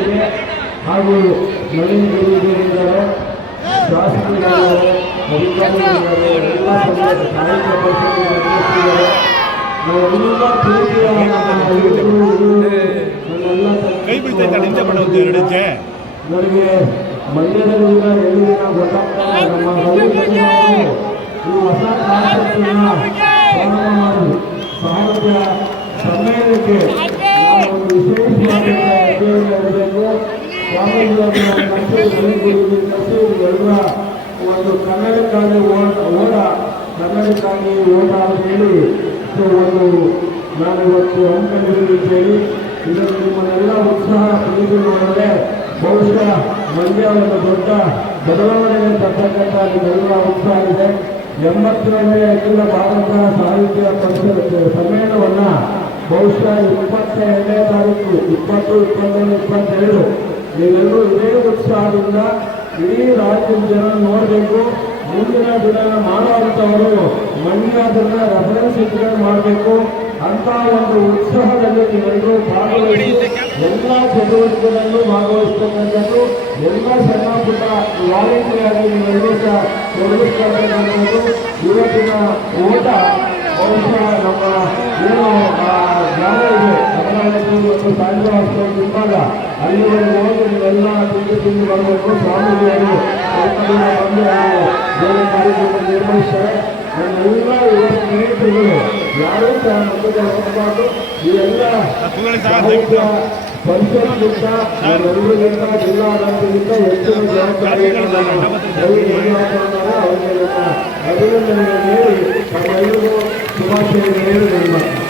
ಆಶೀರ್ವಾದಗೊಂಡಿದೆ ಹಾಗೂ ನವೀನ್ ಗುರುಗಳಿದ್ದಾರೆ ಶಾಸಕರಿದ್ದಾರೆ ಅಧಿಕಾರಿಗಳಿದ್ದಾರೆ ಎಲ್ಲ ನಾವೆಲ್ಲ ಗೊತ್ತಾಗ್ತಾ. ನಮ್ಮ ಈ ಹೊಸ ಪ್ರಾರಂಭ ಮಾಡಿ ಸಮ್ಮೇಳನಕ್ಕೆ ನಾವು ಇಡಬೇಕು ಸ್ವಾಮೀಜಿಯವರ ಕಚೇರಿ ಒಂದು ಕನ್ನಡಕ್ಕಾಗಿ ಓಟ ಓಟ ಕನ್ನಡಕ್ಕಾಗಿ ಓಟ ಅಂತ ಹೇಳಿ ಸೊ ಒಂದು ನಾನು ಇವತ್ತು ಹಮ್ಮಿಕೊಂಡಿದ್ದೀನಿ ಇದನ್ನು ನಿಮ್ಮನ್ನೆಲ್ಲ ಉತ್ಸಾಹ ಪ್ರೀತಿ ನೋಡಿದ್ರೆ ಬಹುಶಃ ಮಂಡ್ಯ ಒಂದು ದೊಡ್ಡ ಬದಲಾವಣೆಗೆ ತರ್ತಕ್ಕಂಥ ನಿಮ್ಮೆಲ್ಲ ಉತ್ಸಾಹ ಇದೆ ಎಂಬತ್ತರಲ್ಲಿ ಅಖಿಲ ಭಾರತ ಸಾಹಿತ್ಯ ಪರಿಷತ್ ಸಮ್ಮೇಳನವನ್ನ ಬಹುಶಃ ಇಪ್ಪತ್ತೆರಡನೇ ತಾರೀಕು, ಇಪ್ಪತ್ತು ಇಪ್ಪತ್ತೊಂದು ಇಪ್ಪತ್ತೆರಡು. ನೀವೆಲ್ಲರೂ ಇದೇ ಉತ್ಸಾಹದಿಂದ ಇಡೀ ರಾಜ್ಯದ ಜನ ನೋಡಬೇಕು. ಮುಂದಿನ ದಿನ ಮಾಡುವಂಥವರು ಮಂಡ್ಯದನ್ನ ರೆಫರೆನ್ಸ್ ಇಟ್ಕೊಂಡು ಮಾಡಬೇಕು. ಅಂತ ಒಂದು ಉತ್ಸಾಹದಲ್ಲಿ ನೀವೆಲ್ಲರೂ ಭಾಗವಹಿಸಿ ಎಲ್ಲ ಚಟುವಟಿಕೆಗಳಲ್ಲೂ ಭಾಗವಹಿಸ್ತಕ್ಕಂಥದ್ದು ಎಲ್ಲ ಸಣ್ಣ ಪುಟ್ಟ ವಾಲಂಟಿಯರ್ ನೀವೆಲ್ಲರೂ ಸಹ ತೊಡಗಿಸ್ತಕ್ಕಂಥದ್ದು ಇವತ್ತಿನ ಓಟ ಬಹುಶಃ ನಮ್ಮ ಏನು ಸಾಯಿಬ ಹಾಸ್ಪಿಟಲ್ ಇದ್ದಾಗ ಅಲ್ಲಿವರೆಗೆ ನೀವೆಲ್ಲ ತಿಂದು ತಿಂದು ಬರಬೇಕು ಕರ್ನಾಟಕದಿಂದ ಬಂದು ಬೇರೆ ಕಾರ್ಯಕ್ರಮ ನಿರ್ವಹಿಸ್ತಾರೆ ನನ್ನೆಲ್ಲ ಇವತ್ತು ಸ್ನೇಹಿತರುಗಳು ಯಾರೂ ಸಹ ಮಧ್ಯದಲ್ಲಿ ಈ ಎಲ್ಲ ಪರಿಷತ್ಗಿಂತ ಎಲ್ಲರಿಗಿಂತ ಜಿಲ್ಲಾಡಳಿತದಿಂದ ಹೆಚ್ಚಿನ ಜವಾಬ್ದಾರಿಯನ್ನು ಅವರಿಗೆ ಅಭಿನಂದನೆಗಳನ್ನು ಹೇಳಿ ತಮ್ಮೆಲ್ಲರಿಗೂ ಶುಭಾಶಯಗಳನ್ನು ಹೇಳಿ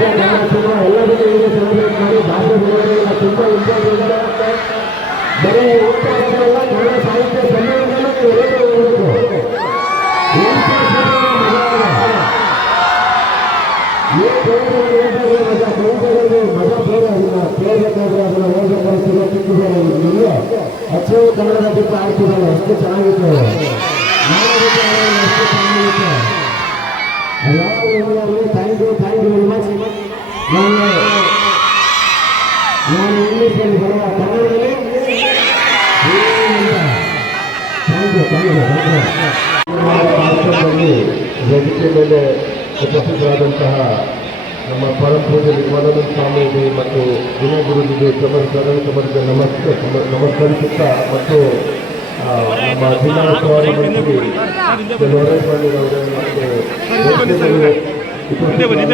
ಎಲ್ಲದಕ್ಕೂ ಹೀಗೆ ಸೆಲೆಬ್ರೇಟ್ ಮಾಡಿ ಬೆಳವಣಿಗೆ ತುಂಬ ಇಂಪಾರ್ಟೆಂಟ್ ಇದೆ ಬರೀ ಉತ್ತರಲ್ಲ ಕನ್ನಡ ಸಾಹಿತ್ಯ ಸಮ್ಮೇಳನ ಎಲ್ಲರೂ ಹೋಗಬೇಕು ಈ ಪ್ರೋಗ್ರಾಮ್ ಮಜಾ ಪ್ರೋಗ್ರಾಮ್ಗೆ ಮಜಾ ಬೇರೆ ಅದನ್ನ ಕೇಳಬೇಕಾದ್ರೆ ಅದನ್ನ ಓದೋ ಪರಿಸ್ಥಿತಿ ಸಿಕ್ಕಿದ್ದಾರೆ ನಿಮಗೆ ಕನ್ನಡದ ಬಿಟ್ಟು ಆಡ್ತಿದ್ದಾರೆ ಅಷ್ಟು ಚೆನ್ನಾಗಿತ್ತು ವೇದಿಕೆ ಮೇಲೆ ಉಪಸ್ಥಿತರಾದಂತಹ ನಮ್ಮ ಪರಂಪರೆ ನಿರ್ಮಲಾನಂದ ಸ್ವಾಮೀಜಿ ಮತ್ತು ವಿನಯ ಗುರುಜಿಗೆ ನಮಸ್ಕ ನಮಸ್ಕರಿಸುತ್ತಾ ಮತ್ತು ನಮ್ಮ ಜಿಲ್ಲಾ ಉಸ್ತುವಾರಿ ಮಂತ್ರಿ ಬನ್ನಿ, ಬನ್ನಿ,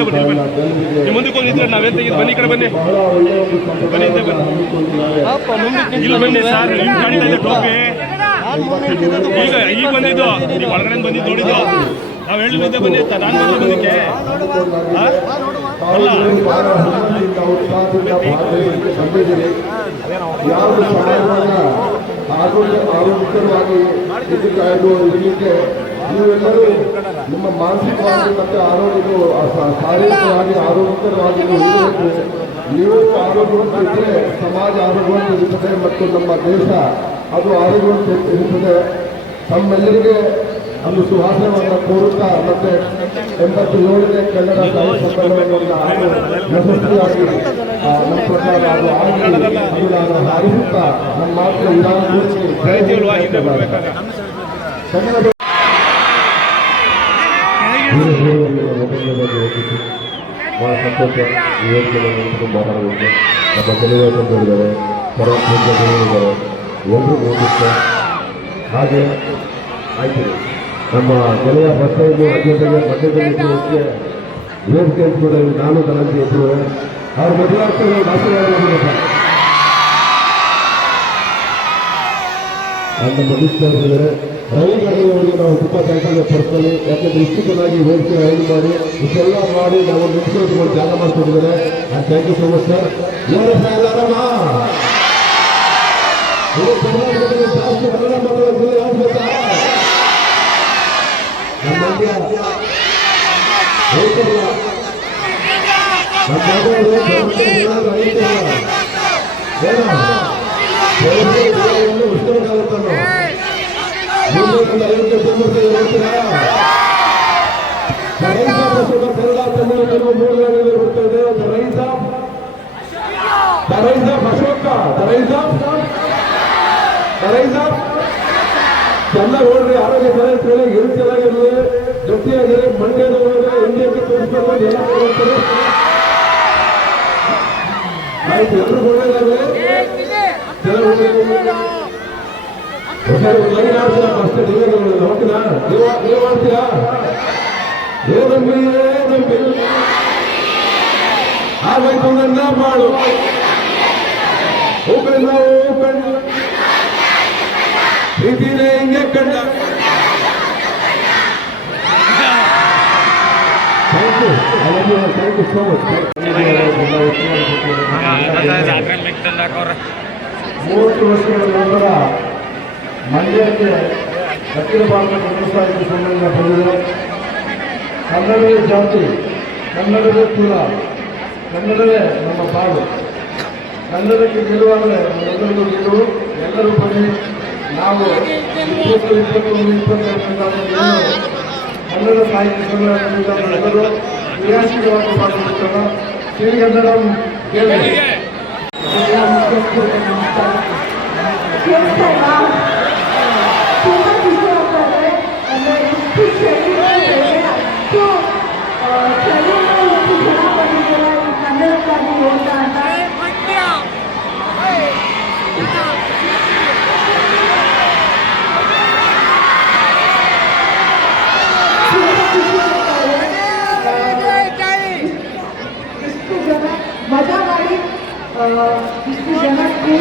ಬನ್ನಿ. ಬನ್ನಿ ಸರ್ ಈಗ ಈಗ ಬಂದಿದ್ದು ನೀವು ಒಳಗಡೆ ಬಂದಿದ್ದು ನೋಡಿದ್ದು ನಾವು ಹೇಳಿದ್ದೆ ಬನ್ನಿ ಅಂತ. ನಾನು ಬಂದು ಬಂದಿಕ್ಕೆ? ಅಲ್ಲ. ಯಾರು ಆರೋಗ್ಯ ಆರೋಗ್ಯಕರವಾಗಿ ಇದು ಕಾಯ್ದು ಇರಲಿಕ್ಕೆ ನೀವೆಲ್ಲರೂ ನಿಮ್ಮ ಮಾನಸಿಕವಾಗಿ ಮತ್ತು ಆರೋಗ್ಯಕ್ಕೂ ಶಾರೀರಿಕವಾಗಿ ಆರೋಗ್ಯಕರವಾಗಿ ನೀವು ಇರಬೇಕು ನೀವು ಆರೋಗ್ಯವಂತ ಇದ್ದರೆ ಸಮಾಜ ಆರೋಗ್ಯವಂತ ಇರುತ್ತದೆ ಮತ್ತು ನಮ್ಮ ದೇಶ ಅದು ಆರೋಗ್ಯವಂತ ಇರುತ್ತದೆ ತಮ್ಮೆಲ್ಲರಿಗೆ ಒಂದು ಸುವಾಸನವನ್ನು ಕೋರುತ್ತಾ ಮತ್ತೆ ಎಂಬತ್ತು ಏಳನೇ ಕನ್ನಡ ಸಾಹಿತ್ಯ ಸಮ್ಮೇಳನವನ್ನು ಹಾಗೂ ಯಶಸ್ವಿಯಾಗಿ ನಮ್ಮ ಪ್ರಕಾರ ಅದು ಆಗಲಿ ಅದು ನಾನು ಹಾರೈಸುತ್ತಾ ನಮ್ಮ ಮಾತ್ರ ಕನ್ನಡ ಬಹಳ ಸಂತೋಷ ವೇದಿಕೆಯಲ್ಲಿ ಮಾತಾಡಬೇಕು ನಮ್ಮ ಅಂತ ಹೇಳಿದ್ದಾರೆ ಸರ್ವ ಎಲ್ಲರೂ ಓದಿಸ್ತಾ ಹಾಗೆ ಆಯ್ತು. ನಮ್ಮ ಗೆಳೆಯ ಟೈಮು ಅಧ್ಯಕ್ಷರಿಗೆ ಹೋಗಿ ವೇದಿಕೆ ಕೂಡ ನಾನು ತನಂತೆ ಇದ್ರು ಅವ್ರ ಮೊದಲಾಗ್ತಾರೆ ಆಶೀರ್ವಾದ ಅಂತ ರವಿ ಅವರಿಗೆ ನಾವು ತುಂಬ ಥ್ಯಾಂಕ್ಸ್ ಪಡ್ತೀವಿ ಯಾಕಂದ್ರೆ ಇಷ್ಟು ಚೆನ್ನಾಗಿ ವೇದಿಕೆ ಆಯ್ಕೆ ಮಾಡಿ, ಇಷ್ಟೆಲ್ಲ ಮಾಡಿ ನಾವು ನಿಂತ್ಕೊಂಡು ಜಾಗ ಮಾಡ್ಕೊಂಡಿದ್ದಾರೆ. Thank you so much sir ಏನು ಸಾಲಾರಮ್ಮ ಎಲ್ಲ ನೋಡ್ರಿ ಆರೋಗ್ಯ ಚೆನ್ನಾಗಿ ಎಲ್ಲಿ ಜೊತೆಯಾಗಿ ಮಂಡ್ಯದವರ ಇಂಡಿಯಾಕ್ಕೆ ತೋರಿಸ್ತಾರೆ ಆಯ್ತು ಎಲ್ಲರೂ ಒಳ್ಳೆಯದಾಗಲಿ ಕೆಲವರು ಮೈನ್ ಆಡ್ತೀರಾ ಅಷ್ಟೇ ನೀವೇ ಮಾಡು ಪ್ರೀತಿ. ಮೂವತ್ತು ವರ್ಷಗಳ ನಂತರ ಮಂಡ್ಯಕ್ಕೆ ದಕ್ಷಿಣ ಭಾರತ ಸಾಹಿತ್ಯ ಸಮ್ಮೇಳನ ಕನ್ನಡವೇ ಜಾತಿ ಕನ್ನಡವೇ ಕುಲ ಕನ್ನಡವೇ ನಮ್ಮ ಬಾಳು ಕನ್ನಡಕ್ಕೆ ಗೆಲುವಾದರೆ ನಮ್ಮೆಲ್ಲರಿಗೂ ಗೆಲುವು ಎಲ್ಲರೂ ಬನ್ನಿ ನಾವು ಇಪ್ಪತ್ತು ಇಪ್ಪತ್ತೊಂದು ಇಪ್ಪತ್ತೆರಡು ಕನ್ನಡ ಸಾಹಿತ್ಯ ಸಮ್ಮೇಳನದಿಂದ ಎಲ್ಲರೂ క్రియాశీలవాన్ని పాటిస్తున్న శ్రీగంధడం 또 ಇಷ್ಟು ಜನಕ್ಕೆ